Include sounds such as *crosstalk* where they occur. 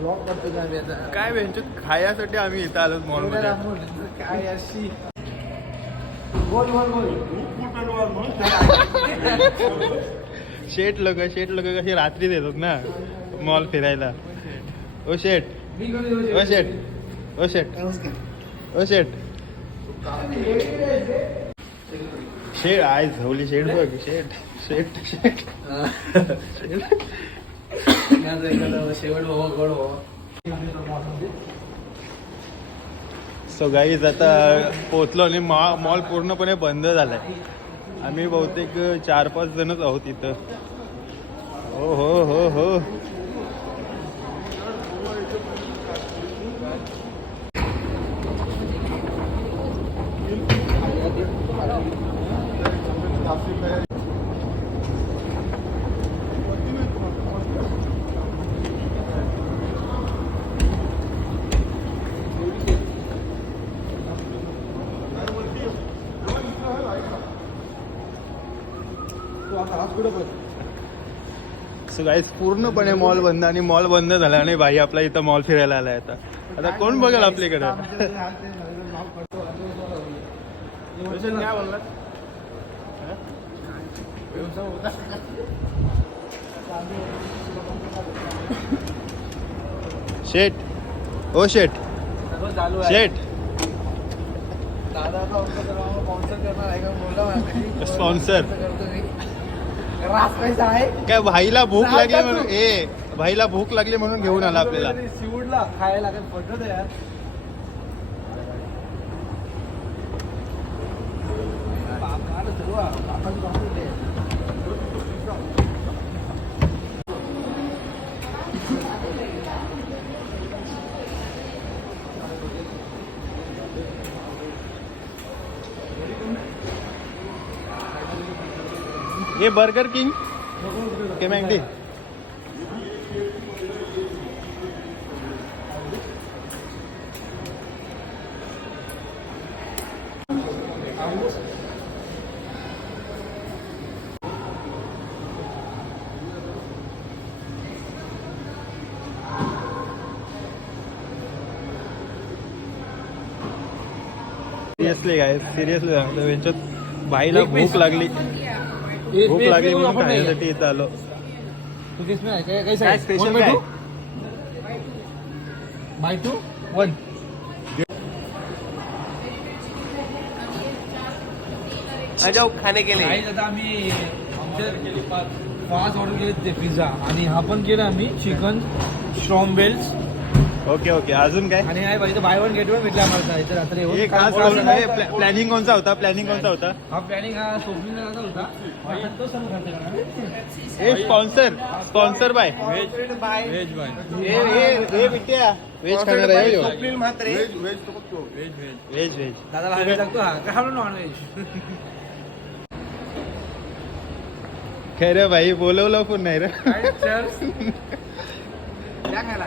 Blog करतो का आम्ही आता? काय वेंचूत खायसाठी आम्ही इथं आलो मॉल एवढ्या मध्ये लांबून काय अशी? बोल बोल बोल. शेट लोक शेट लोक कशी रात्री देतात ना मॉल फिरायला. ओ शेट. ओ शेट. ओ शेट. ओ शेट. शेट आय झवली शेट बघ शेट. शेट शेट. शेवट बाबा गोड सो गाईज आता पोचलो आणि मॉ मॉल पूर्णपणे बंद झालाय. आम्ही बहुतेक चार पाच जणच आहोत इथं. हो हो हो हो. सो गाईज पूर्णपणे मॉल बंद आणि मॉल बंद झाला आणि भाई आपला इथं मॉल फिरायला आलाय आता. आता कोण बघेल आपल्याकडे? शेट ओ शेट चालू आहे. शेट दादा स्पॉन्सर आहे काय भाईला भूक लागली म्हणून? ए भाईला भूक लागली म्हणून घेऊन आला आपल्याला. शिवडला खायला लागेल पद्धत आहे यार? बापू. ये बर्गर किंग के मॅगडी सिरियसली काय सिरियसली सांगतो यांच्यात भाईला भूक लागली. भूक लागली म्हणून खाण्यासाठी इथं आलो तू किसमें आहे काय कैसा काय आहे? special One by काय? two? By two? One. जाओ खाने के लिए Guys, आता आम्ही आमच्या पाच ऑर्डर केले ते पिझ्झा आणि हा पण केला आम्ही चिकन स्ट्रॉंग बेल्स ओके ओके. अजून काय? आणि आहे पाहिजे बाय वन गेट वन भेटला आम्हाला इथे रात्री येऊन. खास प्लॅनिंग कोणचा होता? प्लॅनिंग कोणचा होता? हा प्लॅनिंग हा स्वप्नील होता. तो सर्व. हे sponsor sponsor by veg by हे हे हे व्हेज खाणार आहे व्हेज व्हेज दादाला हवे लागतो हा. काय म्हणून नॉन व्हेज खरं भाई बोलवलं पण नाही रे. *laughs* क्या खायला?